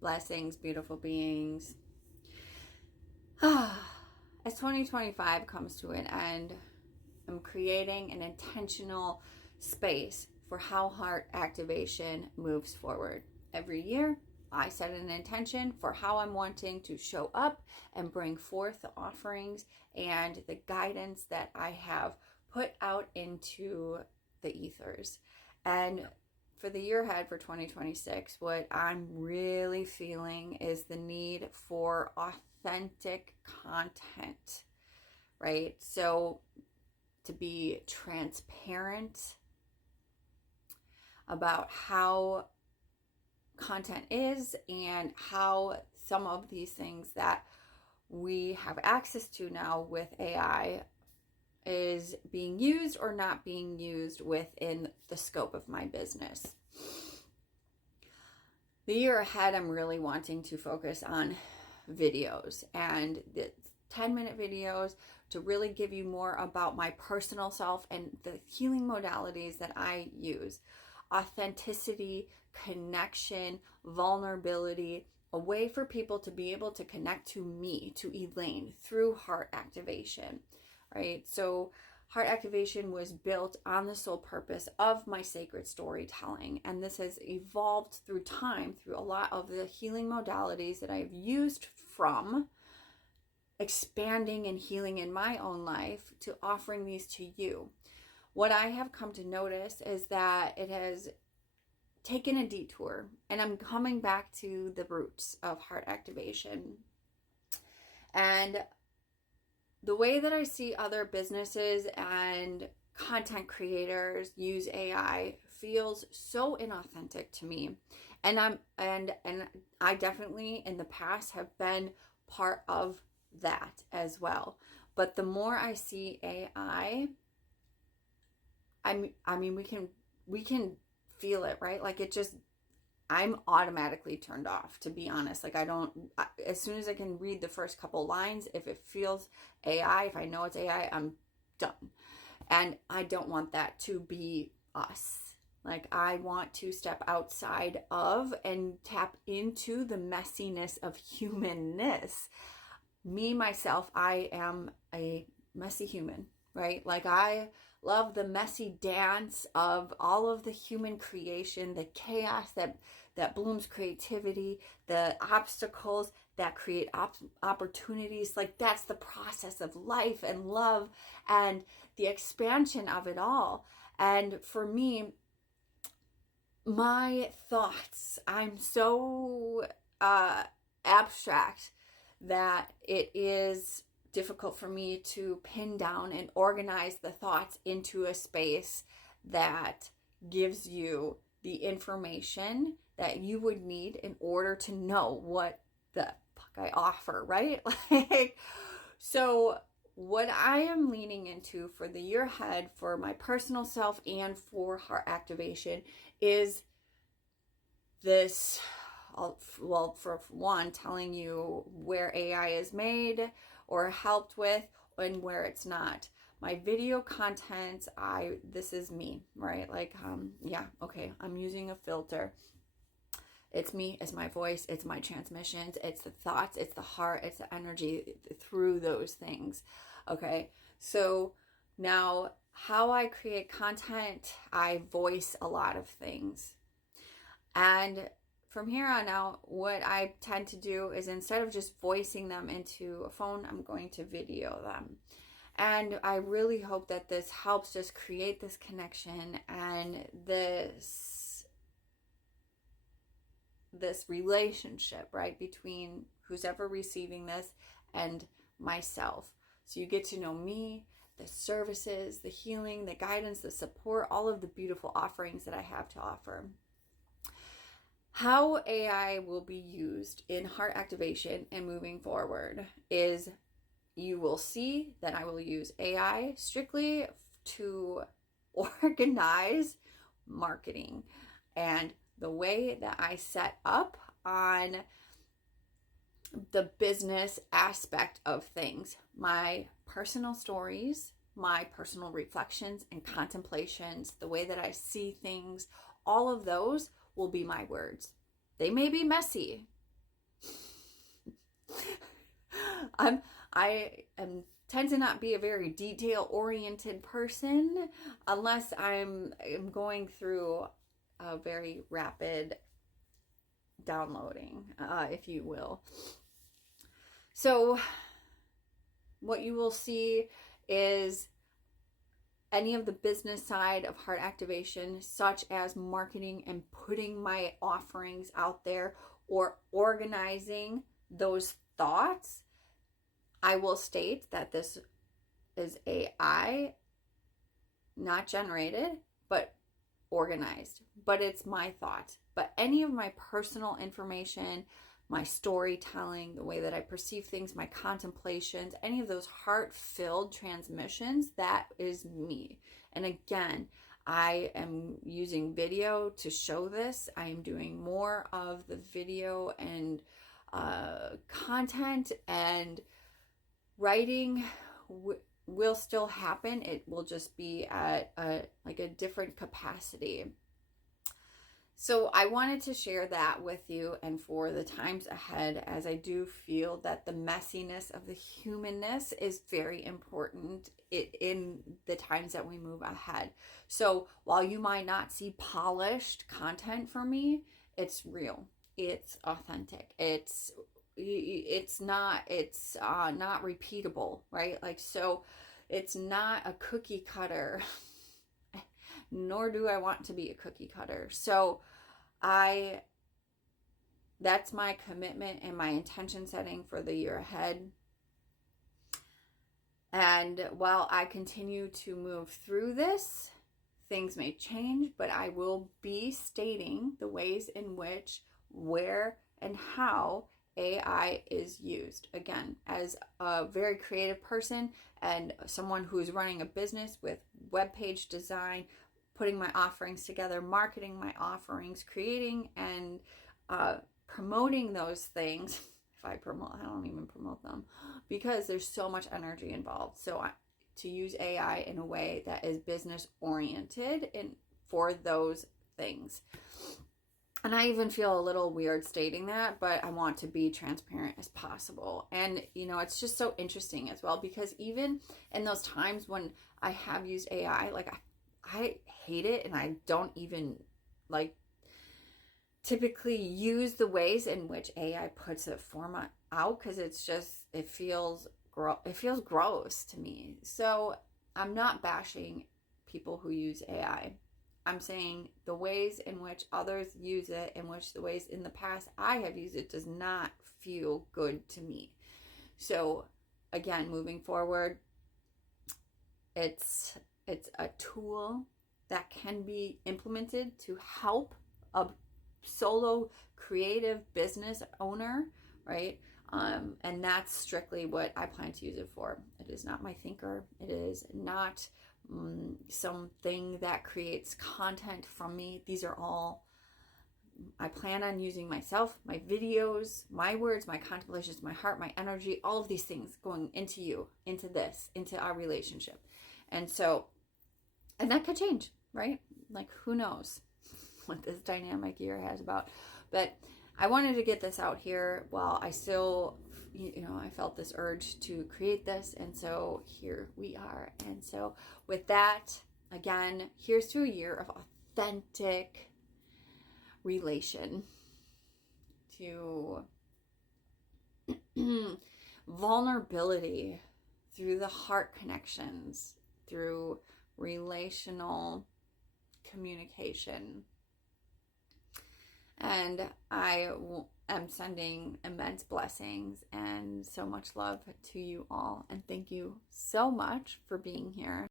Blessings, beautiful beings. As 2025 comes to an end, I'm creating an intentional space for how heart activation moves forward. Every year, I set an intention for how I'm wanting to show up and bring forth the offerings and the guidance that I have put out into the ethers. And for the year ahead for 2026, what I'm really feeling is the need for authentic content, right? So to be transparent about how content is and how some of these things that we have access to now with AI is being used or not being used within the scope of my business. The year ahead, I'm really wanting to focus on videos and the 10-minute videos to really give you more about my personal self and the healing modalities that I use. Authenticity, connection, vulnerability, a way for people to be able to connect to me, to Elaine, through heart activation, right? So heart activation was built on the sole purpose of my sacred storytelling. And this has evolved through time, through a lot of the healing modalities that I've used from expanding and healing in my own life to offering these to you. What I have come to notice is that it has taken a detour, and I'm coming back to the roots of heart activation. And the way that I see other businesses and content creators use AI feels so inauthentic to me. And I definitely in the past have been part of that as well. But the more I see AI, I mean we can feel it, right? Like it just, I'm automatically turned off, to be honest. Like as soon as I can read the first couple lines, if it feels AI, if I know it's AI, I'm done. And I don't want that to be us. Like I want to step outside of and tap into the messiness of humanness. Me, myself, I am a messy human, right? Like I love the messy dance of all of the human creation, the chaos that blooms creativity, the obstacles that create opportunities. Like that's the process of life and love and the expansion of it all. And for me, my thoughts, I'm so abstract that it is difficult for me to pin down and organize the thoughts into a space that gives you the information that you would need in order to know what the fuck I offer, right? So what I am leaning into for the year ahead for my personal self and for heart activation is this, well, for one, telling you where AI is made or helped with and where it's not. My video content, this is me, right? Like, yeah, okay, I'm using a filter. It's me, it's my voice, it's my transmissions, it's the thoughts, it's the heart, it's the energy through those things, okay? So now how I create content, I voice a lot of things. And from here on out, what I tend to do is instead of just voicing them into a phone, I'm going to video them. And I really hope that this helps just create this connection and this relationship, right, between who's ever receiving this and myself. So you get to know me, the services, the healing, the guidance, the support, all of the beautiful offerings that I have to offer. How AI will be used in heart activation and moving forward is you will see that I will use AI strictly to organize marketing and the way that I set up on the business aspect of things. My personal stories, my personal reflections and contemplations, the way that I see things, all of those will be my words. They may be messy, I am tend to not be a very detail oriented person unless I'm going through a very rapid downloading, if you will. So what you will see is any of the business side of heart activation, such as marketing and putting my offerings out there or organizing those thoughts. I will state that this is AI, not generated, but organized. But it's my thought. But any of my personal information, my storytelling, the way that I perceive things, my contemplations, any of those heart-filled transmissions, that is me. And again, I am using video to show this. I am doing more of the video and content, and writing will still happen. It will just be at a different capacity. So I wanted to share that with you, and for the times ahead, as I do feel that the messiness of the humanness is very important in the times that we move ahead. So while you might not see polished content from me, it's real, it's authentic, it's not repeatable, right? Like, so it's not a cookie cutter, nor do I want to be a cookie cutter. So that's my commitment and my intention setting for the year ahead. And while I continue to move through this, things may change, but I will be stating the ways in which, where, and how AI is used. Again, as a very creative person and someone who's running a business with web page design, putting my offerings together, marketing my offerings, creating and promoting those things. If I promote, I don't even promote them because there's so much energy involved. So to use AI in a way that is business oriented and for those things. And I even feel a little weird stating that, but I want to be transparent as possible. And, it's just so interesting as well, because even in those times when I have used AI, like I hate it, and I don't even typically use the ways in which AI puts a format out, because it feels gross to me. So I'm not bashing people who use AI. I'm saying the ways in which others use it, in which the ways in the past I have used it, does not feel good to me. So again, moving forward, it's a tool that can be implemented to help a solo creative business owner, right? And that's strictly what I plan to use it for. It is not my thinker. It is not something that creates content from me. These are all, I plan on using myself, my videos, my words, my contemplations, my heart, my energy, all of these things going into you, into this, into our relationship. And so, and that could change, right? Like, who knows what this dynamic year has about. But I wanted to get this out here while I still, I felt this urge to create this. And so here we are. And so with that, again, here's to a year of authentic relation, to vulnerability through the heart connections, through relational communication. And I am sending immense blessings and so much love to you all. And thank you so much for being here.